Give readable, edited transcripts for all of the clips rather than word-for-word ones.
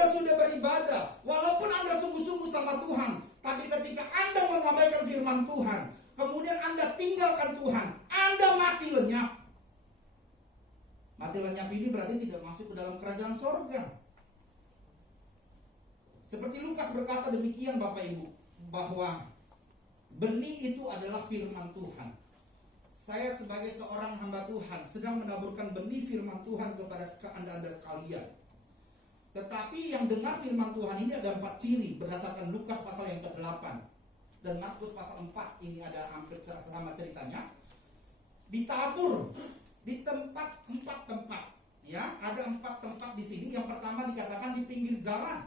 Anda sudah beribadah, walaupun Anda sungguh-sungguh sama Tuhan, tapi ketika Anda mengabaikan firman Tuhan, kemudian Anda tinggalkan Tuhan, Anda mati lenyap. Mati lenyap ini berarti tidak masuk ke dalam kerajaan sorga. Seperti Lukas berkata demikian Bapak Ibu, bahwa benih itu adalah firman Tuhan. Saya sebagai seorang hamba Tuhan sedang menaburkan benih firman Tuhan kepada Anda sekalian. Tetapi yang dengar firman Tuhan ini ada 4 ciri berdasarkan Lukas pasal yang ke-8 dan Markus pasal 4. Ini ada hampir sama ceritanya. Ditabur di 4 tempat, ya, ada 4 tempat di sini. Yang pertama dikatakan di pinggir jalan.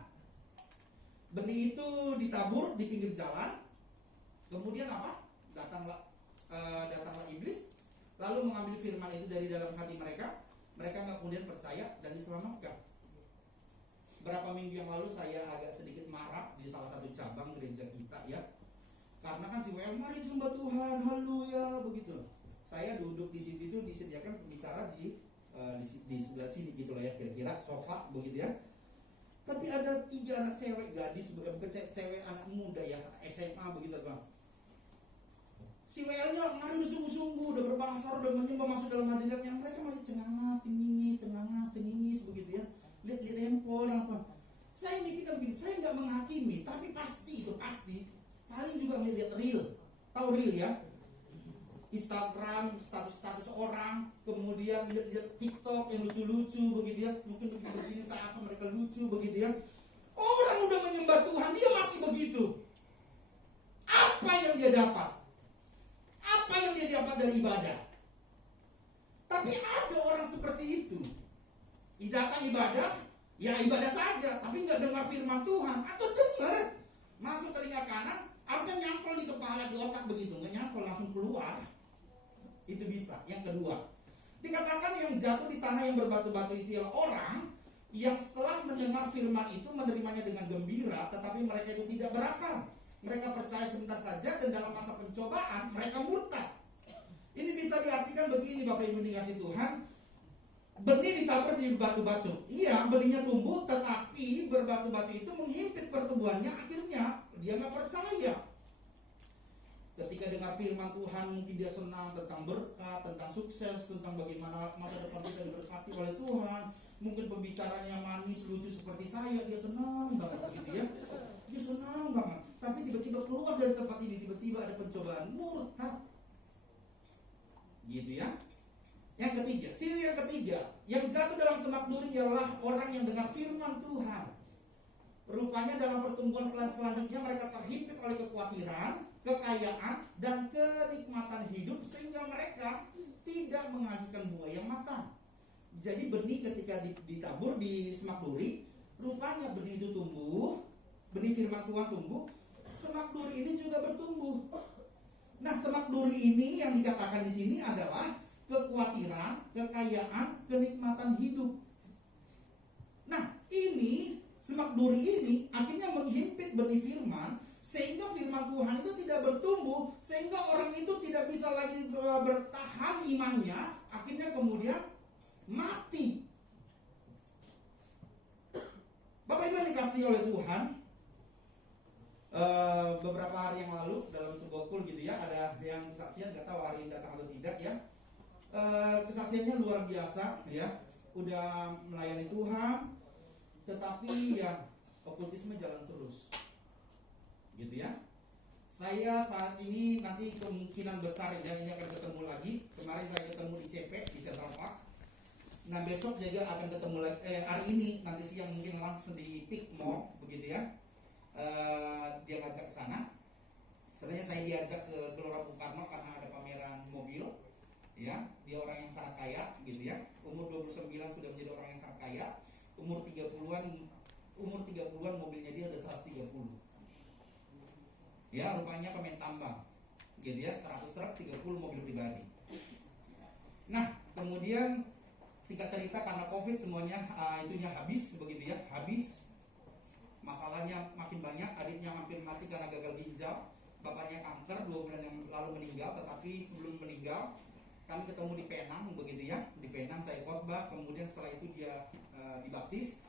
Benih itu ditabur di pinggir jalan. Kemudian apa? Datanglah iblis, lalu mengambil firman itu dari dalam hati mereka. Mereka nggak kemudian percaya dan diselamatkan. Berapa minggu yang lalu saya agak sedikit marah di salah satu cabang gereja kita, ya, karena kan si WL mari sembah Tuhan, haleluya, begitu. Saya duduk di situ itu disediakan pembicara di sebelah sini gitu lah ya, kira-kira sofa begitu ya. Tapi ada 3 anak cewek gadis, cewek anak muda ya, SMA begitu Bang. Si WL-nya mari sungguh-sungguh, udah berbahasa, udah menyembah, masuk dalam hadiratnya. Mereka masih cengengis begitu ya. Lihat handphone apa. Saya mikirkan begini, saya nggak menghakimi, tapi pasti paling juga melihat reel. Tahu reel ya? Instagram, status orang, kemudian lihat TikTok yang lucu-lucu begitu ya. Mungkin begini tak apa, mereka lucu begitu ya. Orang udah menyembah Tuhan, dia masih begitu. Apa yang dia dapat? Apa yang dia dapat dari ibadah? Tapi ada orang seperti itu. Datang ibadah, ya ibadah saja, tapi nggak dengar firman Tuhan. Atau dengar, masuk telinga kanan, harusnya nyangkol di kepala, di otak begitu, nggak nyangkol langsung keluar. Itu bisa. Yang kedua, dikatakan yang jatuh di tanah yang berbatu-batu itu ialah orang yang setelah mendengar firman itu menerimanya dengan gembira, tetapi mereka itu tidak berakar. Mereka percaya sebentar saja dan dalam masa pencobaan mereka murtad. Ini bisa diartikan begini Bapak Ibu dikasih Tuhan. Benih ditabur di batu-batu. Iya, benihnya tumbuh, tetapi berbatu-batu itu menghimpit pertumbuhannya. Akhirnya dia nggak percaya. Ketika dengar firman Tuhan, mungkin dia senang tentang berkat, tentang sukses, tentang bagaimana masa depan kita diberkati oleh Tuhan. Mungkin pembicaranya manis, lucu seperti saya, dia senang banget begitu ya. Dia senang banget. Tapi tiba-tiba keluar dari tempat ini, tiba-tiba ada pencobaan, murtad. Gitu ya. Yang ketiga, ciri yang ketiga, yang jatuh dalam semak duri ialah orang yang dengar firman Tuhan. Rupanya dalam pertumbuhan pelan selanjutnya mereka terhimpit oleh kekhawatiran, kekayaan, dan kenikmatan hidup sehingga mereka tidak menghasilkan buah yang matang. Jadi benih ketika ditabur di semak duri, rupanya benih itu tumbuh, benih firman Tuhan tumbuh, semak duri ini juga bertumbuh. Nah, semak duri ini yang dikatakan di sini adalah kekhawatiran, kekayaan, kenikmatan hidup. Nah, ini semak duri ini akhirnya menghimpit benih firman, sehingga firman Tuhan itu tidak bertumbuh, sehingga orang itu tidak bisa lagi bertahan imannya, akhirnya kemudian mati. Bapak Ibu yang dikasihi oleh Tuhan, beberapa hari yang lalu dalam sebuah kul gitu ya, ada yang kesaksian, nggak tahu hari ini datang atau tidak ya. Kesaksiannya luar biasa ya, udah melayani Tuhan, tetapi ya okultisme jalan terus, gitu ya. Saya saat ini nanti kemungkinan besar ya ini akan ketemu lagi. Kemarin saya ketemu di CP di Central Park. Nah besok juga akan ketemu lagi. Hari ini nanti siang mungkin langsung di Pikmo begitu ya. Dia ngajak ke sana. Sebenarnya saya diajak ke Gelora Bung Karno karena ada pameran mobil. Ya, dia orang yang sangat kaya gitu ya. Umur 29 sudah menjadi orang yang sangat kaya. Umur 30-an mobilnya dia udah 130. Ya, rupanya pemain tambang. Gitu ya, 100 truk, 30 mobil pribadi. Nah, kemudian singkat cerita karena Covid semuanya itunya habis begitu ya, habis. Masalahnya makin banyak, adiknya hampir mati karena gagal ginjal. Bapaknya kanker 2 bulan yang lalu meninggal, tetapi sebelum meninggal kami ketemu di Penang begitu ya. Di Penang saya khotbah, kemudian setelah itu dia dibaptis.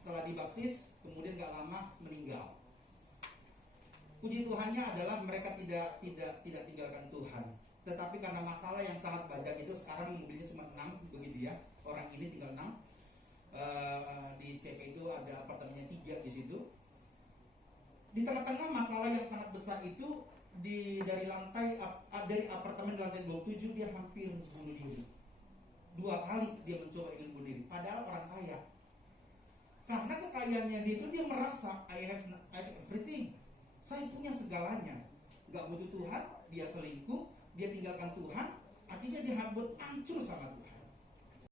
setelah dibaptis, kemudian gak lama meninggal. Puji Tuhannya adalah mereka tidak tinggalkan Tuhan. Tetapi karena masalah yang sangat banyak itu, sekarang mobilnya cuma 6 begitu ya. Orang ini tinggal 6. Di CP itu ada apartemennya 3 di situ. Di tengah-tengah masalah yang sangat besar itu, dari apartemen lantai 27 dia hampir bunuh diri. 2 kali dia mencoba ingin bunuh diri. Padahal orang kaya. Karena kekayaannya dia itu, dia merasa I have everything. Saya punya segalanya. Gak butuh Tuhan, dia selingkuh, dia tinggalkan Tuhan, akhirnya dia hancur sama Tuhan.